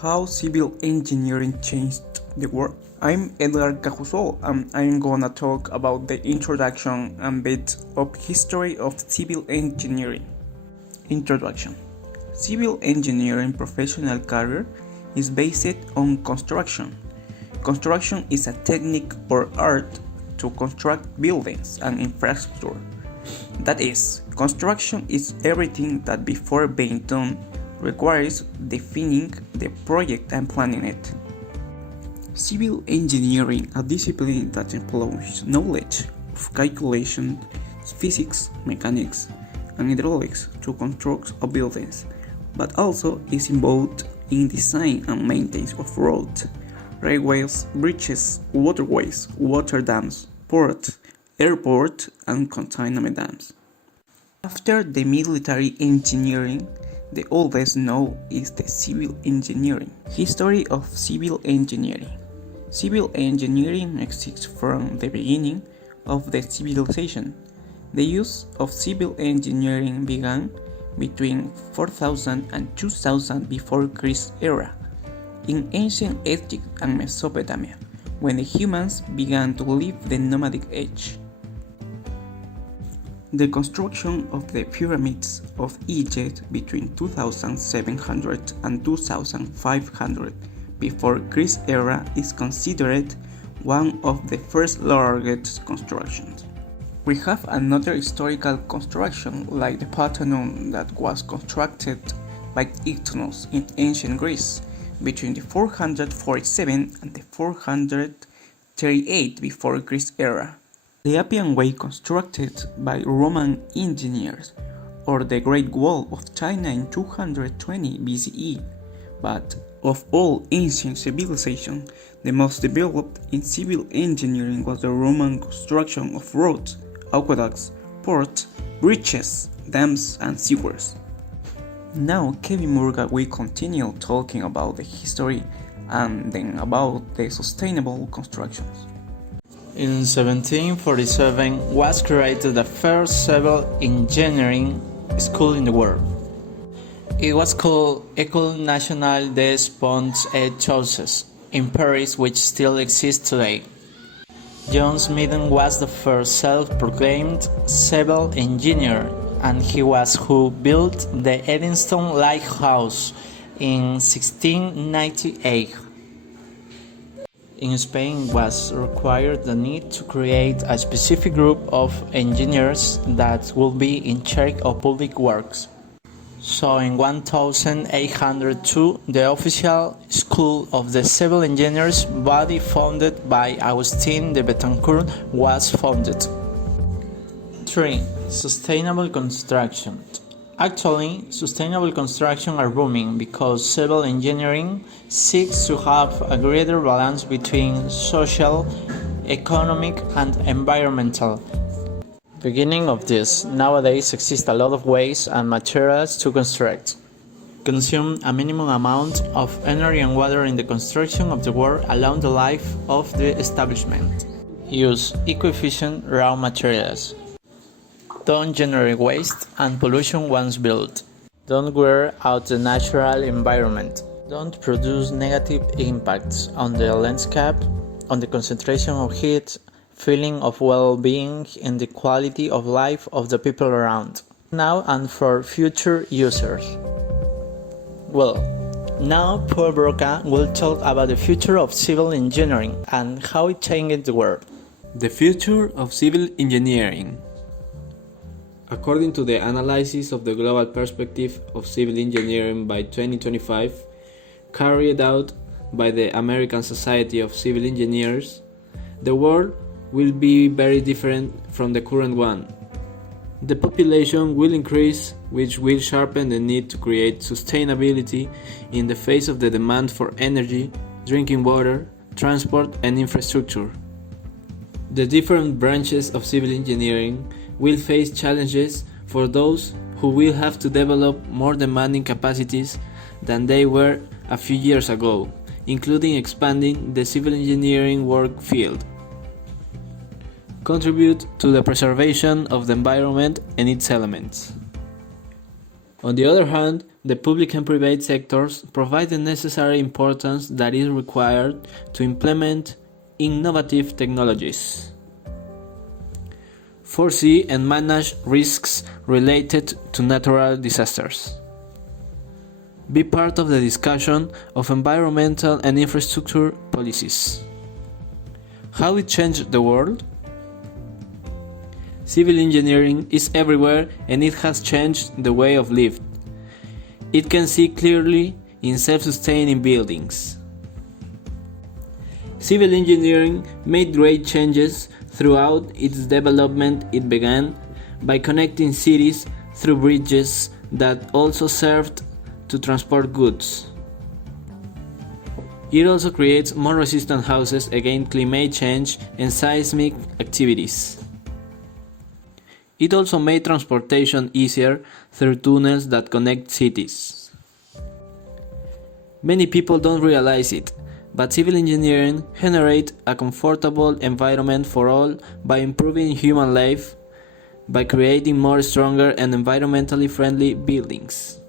How civil engineering changed the world. I'm Edgar Cajusol and I'm gonna talk about the introduction and bit of history of civil engineering. Introduction. Civil engineering professional career is based on construction. Construction is a technique or art to construct buildings and infrastructure. That is, construction is everything that before being done requires defining the project and planning it. Civil engineering, a discipline that employs knowledge of calculation, physics, mechanics, and hydraulics to construct buildings, but also is involved in design and maintenance of roads, railways, bridges, waterways, water dams, ports, airports, and containment dams. After the military engineering, the oldest known is the civil engineering. History of civil engineering. Civil engineering exists from the beginning of the civilization. The use of civil engineering began between 4000 and 2000 before Christ era in ancient Egypt and Mesopotamia, when the humans began to live the nomadic age. The construction of the pyramids of Egypt between 2700 and 2500 before Christ era is considered one of the first largest constructions. We have another historical construction like the Parthenon that was constructed by Ictonus in ancient Greece between the 447 and the 438 before Christ era. The Appian Way constructed by Roman engineers, or the Great Wall of China in 220 BCE. But of all ancient civilizations, the most developed in civil engineering was the Roman construction of roads, aqueducts, ports, bridges, dams, and sewers. Now Kevin Murga will continue talking about the history and then about the sustainable constructions. In 1747 was created the first civil engineering school in the world. It was called École Nationale des Ponts et Chaussées in Paris, which still exists today. John Smithson was the first self-proclaimed civil engineer, and he was who built the Eddystone Lighthouse in 1698. In Spain was required the need to create a specific group of engineers that would be in charge of public works. So in 1802, the official School of the Civil Engineers body founded by Agustin de Betancourt was founded. 3. Sustainable construction. Actually, sustainable construction are booming because civil engineering seeks to have a greater balance between social, economic, and environmental. Beginning of this, nowadays exist a lot of ways and materials to construct. Consume a minimum amount of energy and water in the construction of the work along the life of the establishment. Use eco-efficient raw materials. Don't generate waste and pollution once built. Don't wear out the natural environment. Don't produce negative impacts on the landscape, on the concentration of heat, feeling of well-being, and the quality of life of the people around, now and for future users. Well, now Paúl Brocca will talk about the future of civil engineering and how it changed the world. The future of civil engineering. According to the analysis of the global perspective of civil engineering by 2025, carried out by the American Society of Civil Engineers, the world will be very different from the current one. The population will increase, which will sharpen the need to create sustainability in the face of the demand for energy, drinking water, transport, and infrastructure. The different branches of civil engineering will face challenges for those who will have to develop more demanding capacities than they were a few years ago, including expanding the civil engineering work field, contribute to the preservation of the environment and its elements. On the other hand, the public and private sectors provide the necessary importance that is required to implement innovative technologies, foresee and manage risks related to natural disasters, be part of the discussion of environmental and infrastructure policies. How it changed the world? Civil engineering is everywhere and it has changed the way of life. It can see clearly in self-sustaining buildings. Civil engineering made great changes throughout its development. It began by connecting cities through bridges that also served to transport goods. It also creates more resistant houses against climate change and seismic activities. It also made transportation easier through tunnels that connect cities. Many people don't realize it, but civil engineering generates a comfortable environment for all by improving human life, by creating more stronger and environmentally friendly buildings.